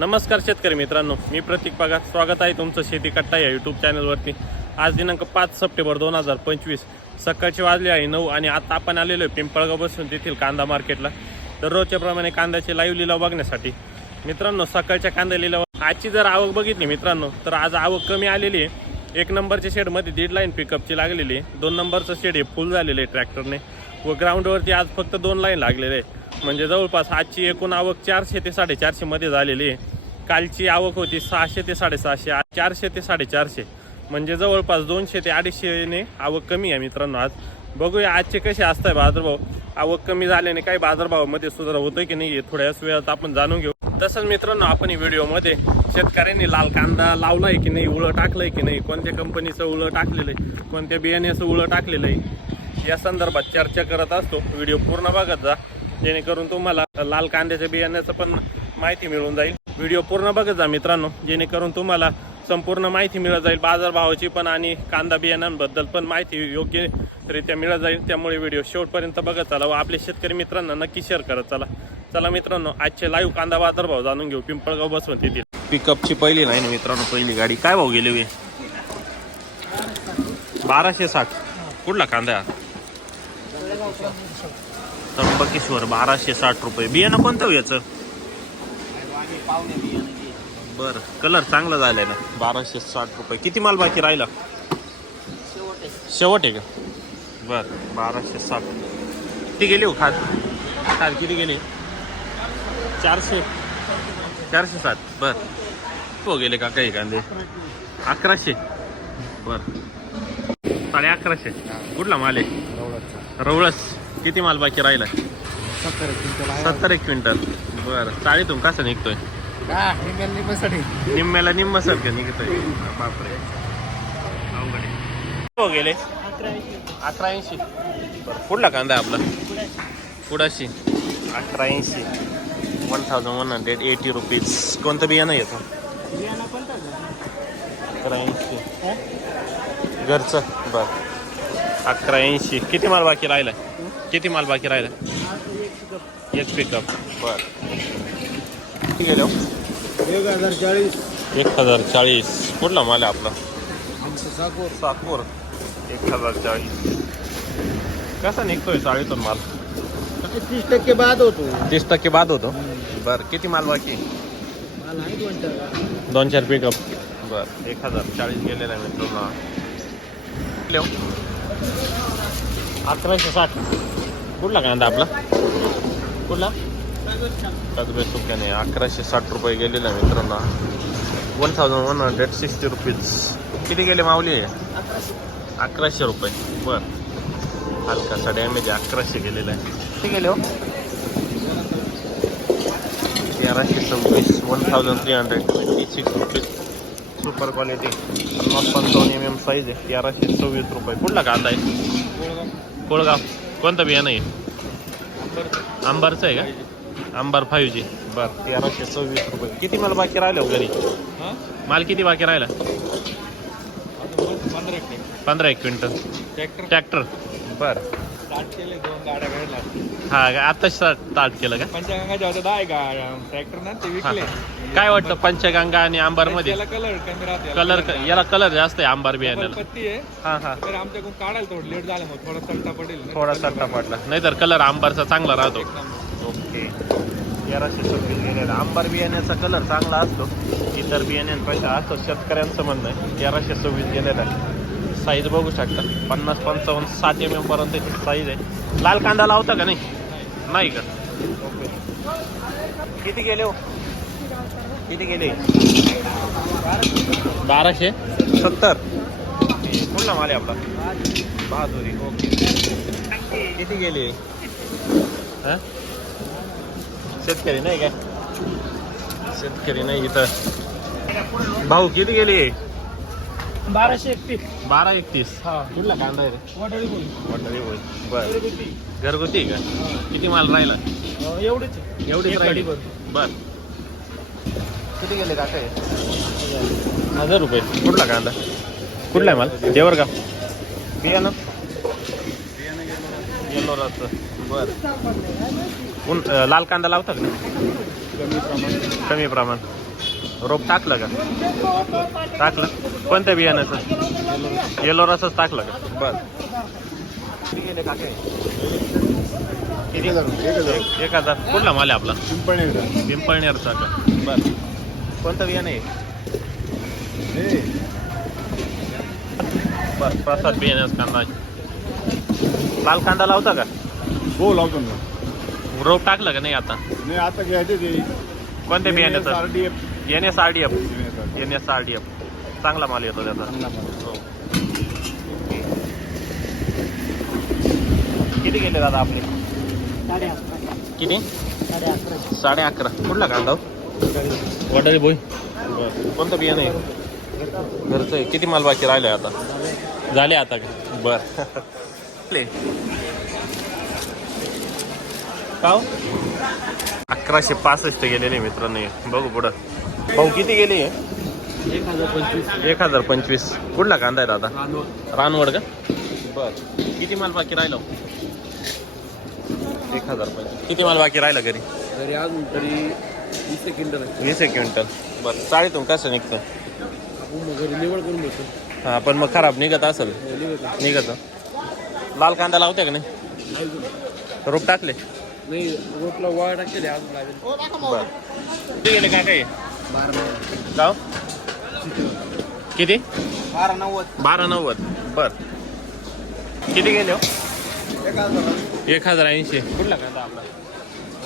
नमस्कार शेतकरी मित्रांनो मी प्रतीक पगार. स्वागत आहे तुमचं शेती कट्टा या यूट्यूब चॅनलवरती आज दिनांक पाच सप्टेंबर दोन हजार पंचवीस. सकाळची वाजले आहे नऊ आणि आता आपण आलेलो आहे पिंपळगाव बसून तेथील कांदा मार्केटला दररोजच्याप्रमाणे कांद्याचे लाईव्ह लिलाव बघण्यासाठी. मित्रांनो सकाळच्या कांदा लिलाव आजची जर आवक बघितली मित्रांनो तर आज आवक कमी आलेली आहे. एक नंबरच्या शेडमध्ये दीड लाईन पिकअपची लागलेली आहे. दोन नंबरचं शेड हे फुल झालेलं आहे ट्रॅक्टरने व ग्राउंडवरती आज फक्त दोन लाईन लागलेले आहे. म्हणजे जवळपास आजची एकूण आवक चारशे ते साडेचारशेमध्ये झालेली आहे. कालची आवक होती सहाशे ते साडेसहाशे आज चारशे ते साडेचारशे. म्हणजे जवळपास दोनशे ते अडीचशेने आवक कमी आहे मित्रांनो आज. बघूया आजचे कसे असताय बाजारभाव. आवक कमी झाल्याने काही बाजारभावामध्ये सुधार होतोय की नाही थोड्याच वेळात आपण जाणून घेऊ. तसंच मित्रांनो आपण व्हिडिओमध्ये शेतकऱ्यांनी लाल कांदा लावलाय की नाही उळं टाकलंय की नाही कोणत्या कंपनीचं उळं टाकलेलं आहे कोणत्या बियाण्याचं उळं टाकलेलं आहे या संदर्भात चर्चा करत असतो. व्हिडिओ पूर्ण बघत जा जेणेकरून तुम्हाला लाल कांद्याच्या बियाण्याचं पण माहिती मिळून जाईल. व्हिडिओ पूर्ण बघत जा मित्रांनो जेणेकरून तुम्हाला संपूर्ण माहिती मिळत जाईल बाजारभावाची पण आणि कांदा बियाण्यांबद्दल पण माहिती योग्यरित्या मिळत जाईल. त्यामुळे व्हिडिओ शेवटपर्यंत बघत चला व आपले शेतकरी मित्रांना नक्की शेअर करत चला. चला मित्रांनो आजचे लाईव्ह कांदा बाजारभाव जाणून घेऊ. पिंपळगाव बसवंत येथील पिकअपची पहिली नाही मित्रांनो पहिली गाडी. काय भाव गेली वे? बाराशे साठ. कुठला कांदा त्र्यंबकेश्वर बाराशे साठ रुपये. बियाणं कोणतं याचं? याचं बर कलर चांगला झालाय ना. बाराशे साठ रुपये. किती माल बाकी राहिला? शेवट आहे. का? बर बाराशे साठ. किती गेली हो खात खात किती गेली? चारशे. चारशे साठ. बर. हो गेले का काही कांदे? अकराशे. बर. साडे अकराशे. कुठला माल आहे? रवळस. किती माल बाकी राहिला? सत्तर एक क्विंटल. बरं. चाळीतून कसं निघतोय? निम्म्याला निम्म सारखं निघतोय. बापरे. अवघड हो गेले? अकरा ऐंशी बरं कुठला कांदा आपला? कुडाशी अकरा ऐंशी one thousand one hundred eighty rupees कोणतं बियाणं येतं अकरा ऐंशी घरचं? बरं. अकरा ऐंशी किती माल बाकी राहिला किती माल बाकी राहिला एक पिकअप बर. किती गेलो हो? एक हजार चाळीस. एक हजार चाळीस. कुठला माल आहे आपला? आमचं साकोर सातपूर एक हजार चाळीस. कसा निघतोय चाळीतून माल? तीस टक्के बाद होतो. तीस टक्के बाद होतो? बर. किती माल बाकी? मला आहे दोन टक्का दोन चार पिकअप बर. एक हजार चाळीस गेलेला आहे मित्रांनो. लिहो. अकराशे साठ. कुठला कांदा आपला? कुठला? कसबे सुक्याने अकराशे साठ रुपये गेलेला आहे मित्रांनो. One thousand one hundred sixty rupees किती गेले माऊली? अकराशे रुपये. बर. हलकासा डॅमेज अकराशे गेलेला आहे. किती गेले हो? तेराशे सव्वीस. One thousand three hundred twenty six rupees super quality पन्नास पंचावन्न एम एम साईज आहे. तेराशे सव्वीस रुपये. कुठला कांदा आहे? कोळगाव. कोणतं बियाणं आहे? आंबारचं आहे का? आंबार फाईव्ह जी बरं तेराशे सव्वीस रुपये. किती माल बाकी राहिलं हो घरी? माल किती बाकी राहिला? पंधरा एक क्विंटल. ट्रॅक्टर? ट्रॅक्टर. बरं. स्टार्ट केले दोन गाड्या घ्यायला हा का आत्ताच स्टार्ट केलं का? पंचगंगाच्या होत्या दहा गाड्या ट्रॅक्टर ना ते. विकले. काय वाटतं पंचगंगा आणि आंबारमध्ये त्याला कलर कमी राहते कलर याला कलर जास्त आहे आंबार बियाण्याला पत्ती आहे. हा हा. तर आमच्याकडून काढायला थोडं लेट झालं मग थोडा सट्टा पडेल. थोडा सट्टा पडला. नाहीतर कलर आंबारचा चांगला राहतो. ओके तेराशे सव्वीस गेलेला. आंबार बियाण्याचा कलर चांगला असतो. इतर बियाण्यांपेक्षा असं शेतकऱ्यांचं म्हणणं आहे तेराशे सव्वीस गेलेला आहे. साईज बघू शकता. पन्नास पंचावन्न साठ एम एम पर्यंत साईज आहे. लाल कांदा लावता का नाही? नाही का? ओके किती गेले हो? किती गेले? बाराशे? सत्तर. कुठला माल आहे आपला? बहादुरी. ओके किती गेले? हा? शेतकरी नाही काय? शेतकरी नाही इथं. भाऊ किती गेले? बाराशे एकतीस. बारा एकतीस. हा. कुठला कांदा आहे रे? वटारी होय बर. घरगुती. का? किती माल राहिला? एवढीच एवढीच राहिली. गाडी बर. किती गेले काका हे? हजार रुपये. कुठला कांदा? कुठला आहे माल? जेवर का बियाणं येलो राहतं बर. ऊन अं, लाल कांदा लावता का कमी प्रमाण कमी प्रमाण. रोप टाकलं का? टाकलं? कोणत्या बियाण्याचं येलो रसच टाकलं का? बर. एक हजार. कुठला माल आहे आपला? पिंपळनेरचा का? बर. कोणतं बियाणं आहे? बर. प्रसाद बियाण्याच कांदा. लाल कांदा लावता का? हो लावतो ना. रोप टाकलं का नाही आता? नाही आता घ्यायचे ते. कोणत्या बियाण्याचं. N S R D F. N S R D F. चांगला माल येतो त्याचा. हो. किती गेले दादा आपले? किती? साडे अकरा कुठला कांदा वडाळी बोई. कोणतं बियाणं? आहे घरचं आहे. किती माल बाकी राहिले आता? झाले आता. का बर ले. का हो? अकराशे पासष्ट गेलेले मित्रांनो हे. बघू पुढं. भाऊ किती गेले हे? एक हजार पंचवीस. एक हजार पंचवीस कुठला कांदा आहे दादा? रानवड का? बर. किती माल बाकी राहिला एक हजार पंचवीस. किती माल बाकी राहिला घरी? तरी अजून तरी वीस एक क्विंटल वीस एक क्विंटल. बरं. चाळीतून कसं निघतं? मग घरी निवड करून बसतो हां पण मग खराब निघत असेल. निवड निघत लाल कांदा लावते का नाही. रोप टाकले? रोपला वाळ टाकेल अजून लागेल बर. किती गेले काय काय बारा गाव? किती? बारा नव्वद. बारा नव्वद. बर. किती गेले हो? एक हजार. ऐंशी. कुठला कांदा आपला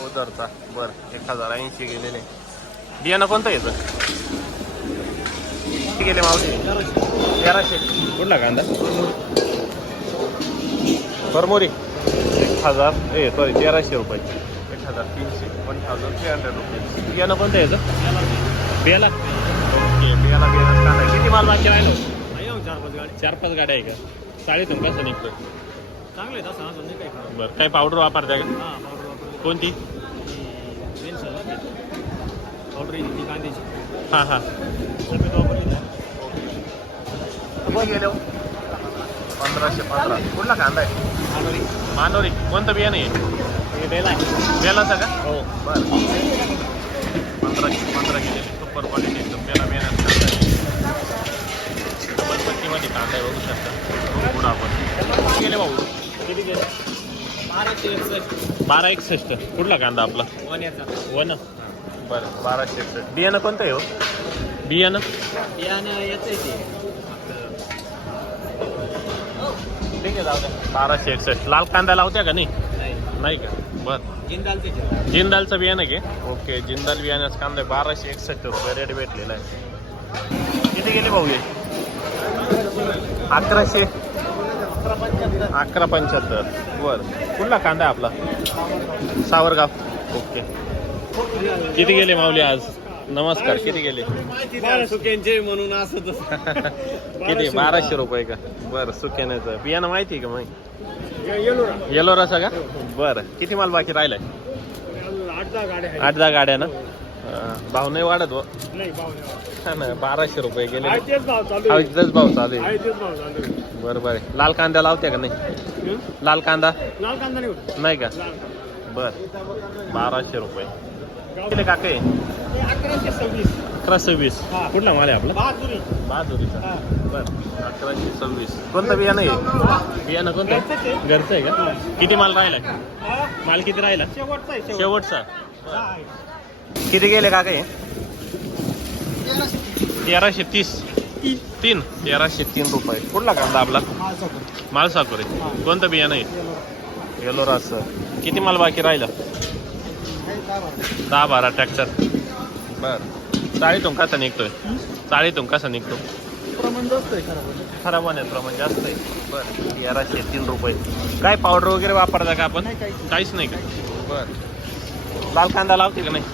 ओदरचा बर एक हजार ऐंशी गेलेले. बियाणं कोणतं येतं किती गेले मावशी? तेराशे. कुठला कांदा? बरमोरी एक हजार ए सॉरी तेराशे रुपये एक हजार तीनशे वन थाउजंड थ्री हंड्रेड रुपये बियाणं कोणतं येतं बियाला ओके बियाला बियाणं. कांदा किती माल बाकी राहिलो? चार पाच गाडी चार पाच गाड्या आहे का? चाळीतून कसं निघतो चांगले बरं काय पावडर वापरता का? हां कोणती? पावडर ही कांद्याची. हां हां. गेले. पंधराशे पंधरा. कुठला कांदा आहे? मानोरी. कोणतं बियाणं आहे? हे बेला आहे. बेलाचं का? हो. बरं. पंधराशे पंधरा गेले. सुपर क्वालिटी एकदम बेला बियाण्यात कांदा आहे. डबल पत्तीमध्ये कांदा आहे बघू शकता. पुढं आपण. गेले भाऊ. किती गेले? बारा एकसष्ट. कुठला कांदा आपला? वन्याचा वन. बरं बाराशे एकसष्ट. बियाणं कोणतं आहे हो? बियाणं बियाणं ते ठीक आहे जाऊ बाराशे एकसष्ट. लाल कांदा लावत्या का नाही? नाही. का? बरं. जिंदाल. त्याचे जिंदालचं बियाणं घे ओके जिंदाल बियाण्याचं कांदा बाराशे एकसष्ट रुपये रेट भेटलेला आहे. किती गेले भाऊ हे? अकराशे. अकरा पंच्याहत्तर. बर. कुठला कांदा आपला? सावरगाव. ओके. किती गेले माऊली आज? नमस्कार किती गेले? सुकेंचे म्हणून असं किती? बाराशे रुपये. का? बरं सुक्याण्याचं बियाणं माहिती का मग? येलो रसा का बरं. किती माल बाकी राहिलाय? आठ दहा गाड्या ना? भाव नाही वाढत हो ना बाराशे रुपये गेले. आहे. तेच भाव चालू. बरं बरं. लाल कांदा लावते का नाही? लाल कांदा? लाल कांदा नाही का. बर. बाराशे रुपये. किती काका अकराशे सव्वीस. अकरा सव्वीस हा. कुठला माल आहे आपला? बहादुरी. बहादुरीचा हा. बर. अकराशे सव्वीस. कोणतं बियाणं आहे? बियाणं कोणतं घरचंच आहे. घरचं आहे का? किती माल राहिला हा? माल किती राहिला? शेवटचा आहे शेवट. शेवटचा. हा, आहे. किती गेले काका हे? तेराशे तीस. तीन. तेराशे तीन रुपये. कुठला कांदा आपला? मालसाखोर आहे. कोणतं बियाणं आहे? येलोराच किती माल बाकी राहिला? दहा बारा ट्रॅक्टर. बर. चाळीतून कसा निघतोय. चाळीतून कसा निघतो. प्रमाण जास्त आहे खराब होण्यात प्रमाण जास्त आहे. बर. तेराशे तीन रुपये. काय पावडर वगैरे वापरता का आपण? काहीच नाही. का? बर. लाल कांदा लावते का नाही?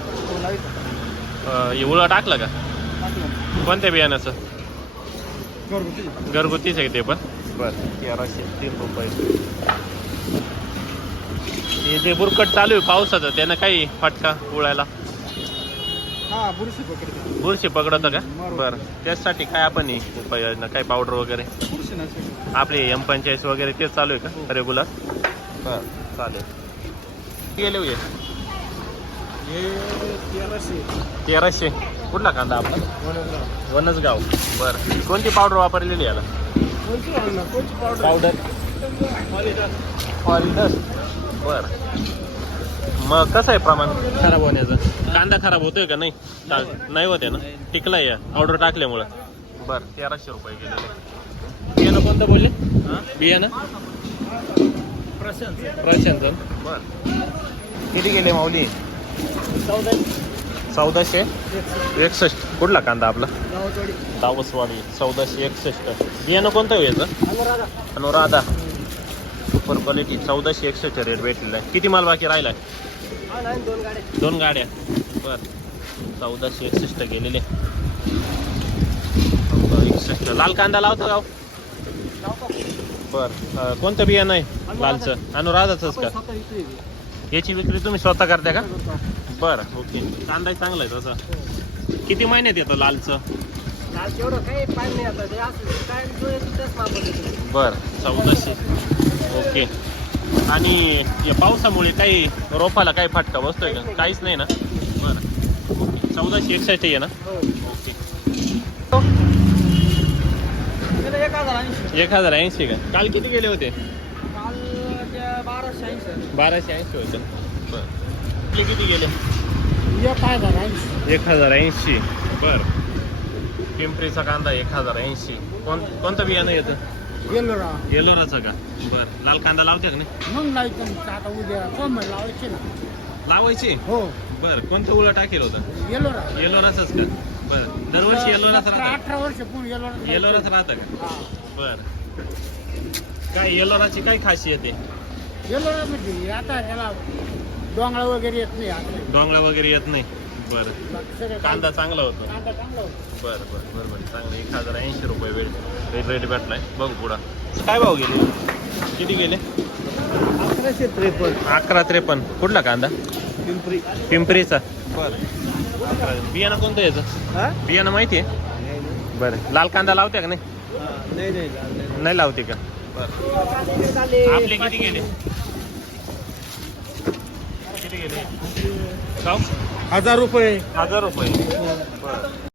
अं, हे टाकलं का. कोणत्या बियाण्याचं? घरगुती. घरगुतीच आहे ते पण. बर. तेराशे तीन रुपये. हे जे बुरकट चालू आहे पावसाचं त्यानं काही फटका उळायला बुरशी पकडते. बुरशी पकडतं का. बरं. त्याच्यासाठी काय आपण हे उपाययोजना काय पावडर वगैरे? बुरशी आपले एम पंचाळीस वगैरे तेच चालू आहे का? रेग्युलर बरं चालेल. गेले हो हे हे तेराशे. तेराशे. कुठला कांदा आपला? वनसगाव. बरं. कोणती पावडर वापरलेली याला? पावडर फॉलिडस बर. मग कसं आहे प्रमाण? खराब होण्याचं. कांदा खराब होतोय का? नाही. नाही होते ना? टिकलाय या. ऑर्डर टाकल्यामुळं. बर तेराशे रुपये गेलेले बियाणं कोणतं बोलले? बियाणं? प्रशांत. बर. किती गेले माऊली? चौदाशे? एकसष्ट. कुठला कांदा आपला? तावसवाडी. चौदाशे एकसष्ट. बियाणं कोणतं आहे याचं? अनुराधा. सुपर क्वालिटी चौदाशे एकसष्ट रेट भेटलेला आहे. किती माल बाकी राहिला दोन गाड्या. बर. चौदाशे एकसष्ट गेलेले. एकसष्ट. लाल कांदा लावतो गाव बर. कोणतं बियाणं आहे? लालचं. अनुराधाचंच का? याची विक्री तुम्ही स्वतः करता का? बरं ओके. कांदा चांगला आहे तसं. किती महिन्यात येतं लालचं? बर. चौदाशे. ओके. आणि या पावसामुळे काही रोपाला काही फटका बसतोय का? काहीच नाही ना? बरं. ओके चौदाशे एकसष्ट आहे ना? ओके. एक हजार ऐंशी का? काल किती गेले होते? बाराशे ऐंशी होते. बरं. ते किती गेले? एक हजार ऐंशी. बर. पिंपरीचा कांदा एक हजार ऐंशी. कोण कोणतं बियाणं येतं? येलोराचं का? बर. लाल कांदा लावते का नाही मग लावायचं आता उद्या सोमवार लावायचे ना. लावायची? हो. बर. कोणतं उलट टाकेल होतं? ना येलोराचंच का? बर. दरवर्षी येलोराच सतरा, राहतं अठरा वर्ष पूर्ण ना. येलोराच राहतं का? हा. बर. काय येलोराची काय खासियत आहे? ना म्हणजे आता ह्याला डोंगळा वगैरे येत नाही आता. डोंगळा वगैरे येत नाही. बर. कांदा चांगला. होतो. कांदा चांगला होता. बर बर बर बर. चांगलं. एक हजार ऐंशी रुपये वेळ. रेट रेट भेटलाय. बघ पुढं. काय भाव गेले? किती गेले? अकराशे त्रेपन्न. अकरा त्रेपन्न. कुठला कांदा? पिंपरी. पिंपरीचा. बर. बियाणं कोणतं याचं? बियाणं माहिती आहे? बरं. लाल कांदा लावते का नाही? नाही नाही नाही. लावते का? बरं. आपले किती गेले? किती गेले? हजार रुपये. हजार रुपये.